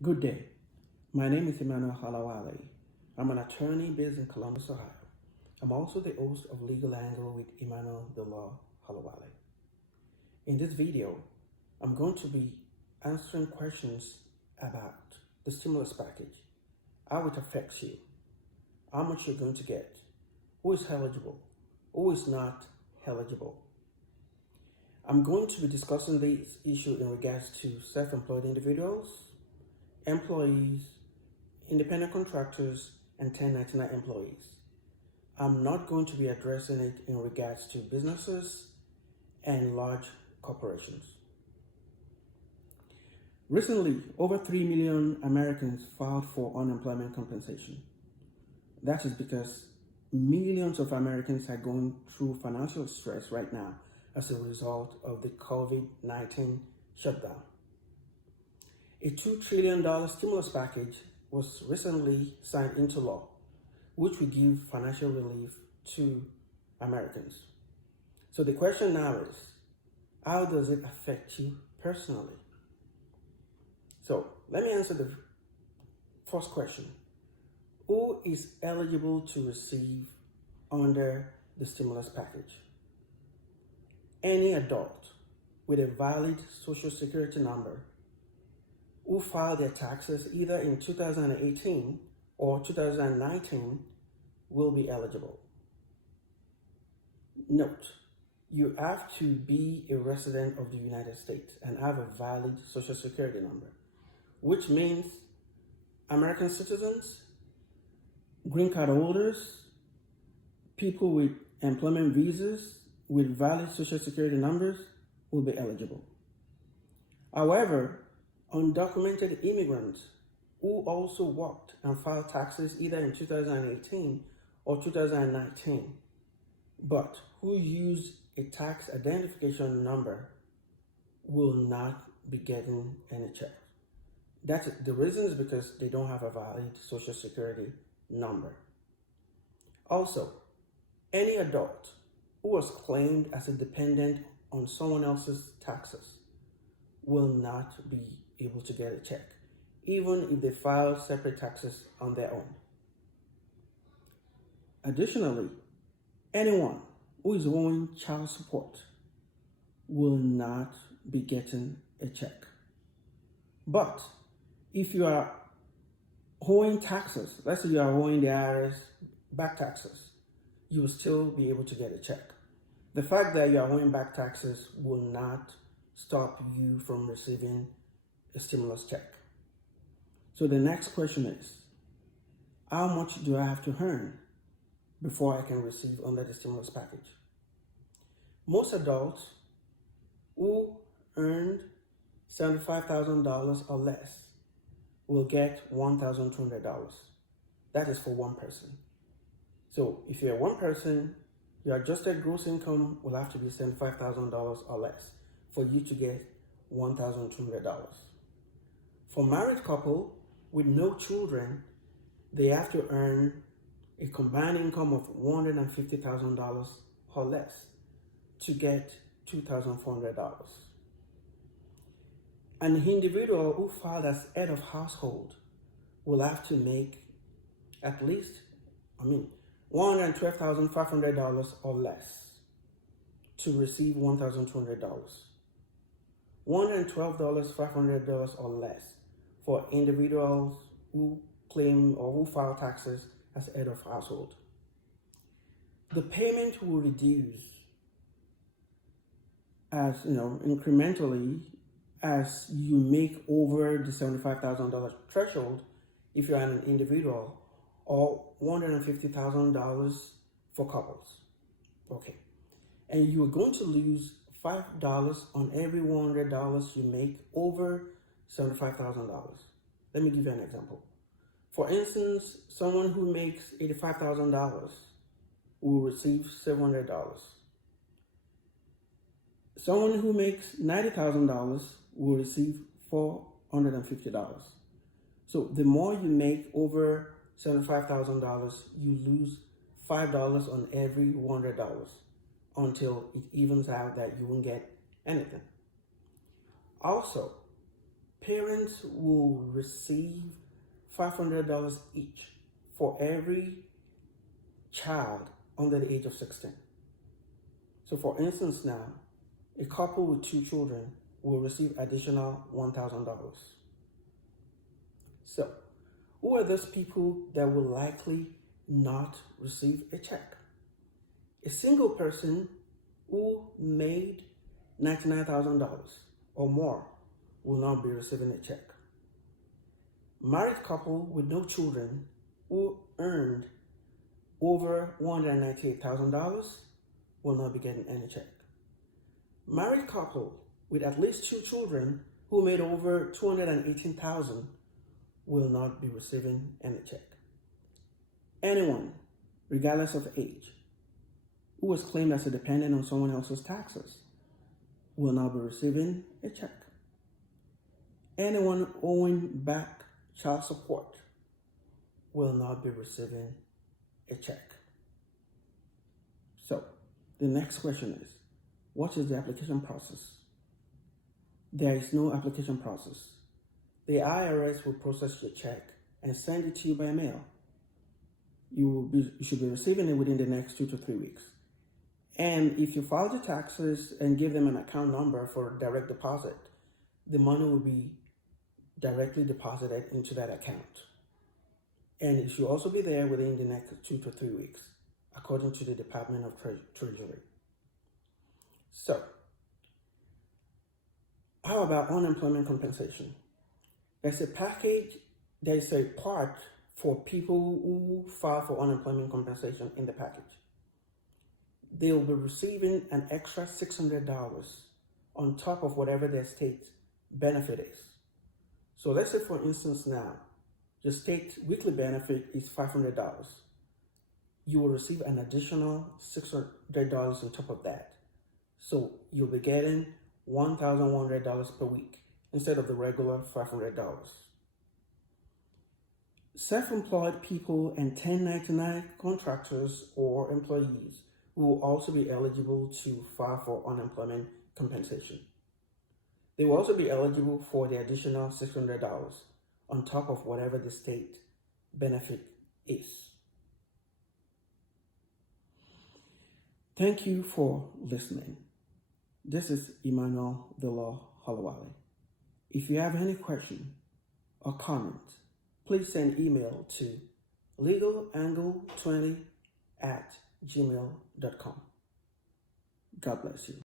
Good day. My name is Emmanuel Olawale. I'm an attorney based in Columbus, Ohio. I'm also the host of Legal Angle with Emmanuel Olawale. In this video, I'm going to be answering questions about the stimulus package, how it affects you, how much you're going to get, who is eligible, who is not eligible. I'm going to be discussing this issue in regards to self-employed individuals, employees, independent contractors, and 1099 employees. I'm not going to be addressing it in regards to businesses and large corporations. Recently, over 3 million Americans filed for unemployment compensation. That is because millions of Americans are going through financial stress right now as a result of the COVID-19 shutdown. A $2 trillion stimulus package was recently signed into law, which will give financial relief to Americans. So the question now is, how does it affect you personally? So let me answer the first question. Who is eligible to receive under the stimulus package? Any adult with a valid Social Security number who filed their taxes either in 2018 or 2019 will be eligible. Note, you have to be a resident of the United States and have a valid Social Security number, which means American citizens, green card holders, people with employment visas with valid Social Security numbers will be eligible. However, undocumented immigrants who also worked and filed taxes either in 2018 or 2019, but who use a tax identification number will not be getting any check. The reason is because they don't have a valid Social Security number. Also, any adult who was claimed as a dependent on someone else's taxes will not be able to get a check, even if they file separate taxes on their own. Additionally, anyone who is owing child support will not be getting a check. But if you are owing taxes, let's say you are owing the IRS back taxes, you will still be able to get a check. The fact that you are owing back taxes will not stop you from receiving a stimulus check. So the next question is, how much do I have to earn before I can receive under the stimulus package? Most adults who earned $75,000 or less will get $1,200. That is for one person. So if you're one person, your adjusted gross income will have to be $75,000 or less for you to get $1,200. For married couple with no children, they have to earn a combined income of $150,000 or less to get $2,400. An individual who filed as head of household will have to make at least, $112,500 or less to receive $1,200. $112,500 or less for individuals who claim or who file taxes as head of household. The payment will reduce as incrementally as you make over the $75,000 threshold if you're an individual, or $150,000 for couples. Okay. And you are going to lose $5 on every $100 you make over $75,000. Let me give you an example. For instance, someone who makes $85,000 will receive $700. Someone who makes $90,000 will receive $450. So the more you make over $75,000, you lose $5 on every $100 until it evens out that you won't get anything. Also, parents will receive $500 each for every child under the age of 16. So for instance now, a couple with 2 children will receive additional $1,000. So who are those people that will likely not receive a check? A single person who made $99,000 or more will not be receiving a check. Married couple with no children who earned over $198,000 will not be getting any check. Married couple with at least 2 children who made over $218,000 will not be receiving any check. Anyone, regardless of age, who was claimed as a dependent on someone else's taxes will not be receiving a check. Anyone owing back child support will not be receiving a check. So the next question is, what is the application process? There is no application process. The IRS will process your check and send it to you by mail. You should be receiving it within the next 2 to 3 weeks. And if you file your taxes and give them an account number for direct deposit, the money will be directly deposited into that account. And it should also be there within the next 2 to 3 weeks, according to the Department of Treasury. So, how about unemployment compensation? There's a package, there's a part for people who file for unemployment compensation in the package. They'll be receiving an extra $600 on top of whatever their state benefit is. So let's say, for instance, now, your state weekly benefit is $500. You will receive an additional $600 on top of that. So you'll be getting $1,100 per week instead of the regular $500. Self-employed people and 1099 contractors or employees will also be eligible to file for unemployment compensation. They will also be eligible for the additional $600 on top of whatever the state benefit is. Thank you for listening. This is Emmanuel Olawale. If you have any question or comment, please send email to legalangle20@gmail.com. God bless you.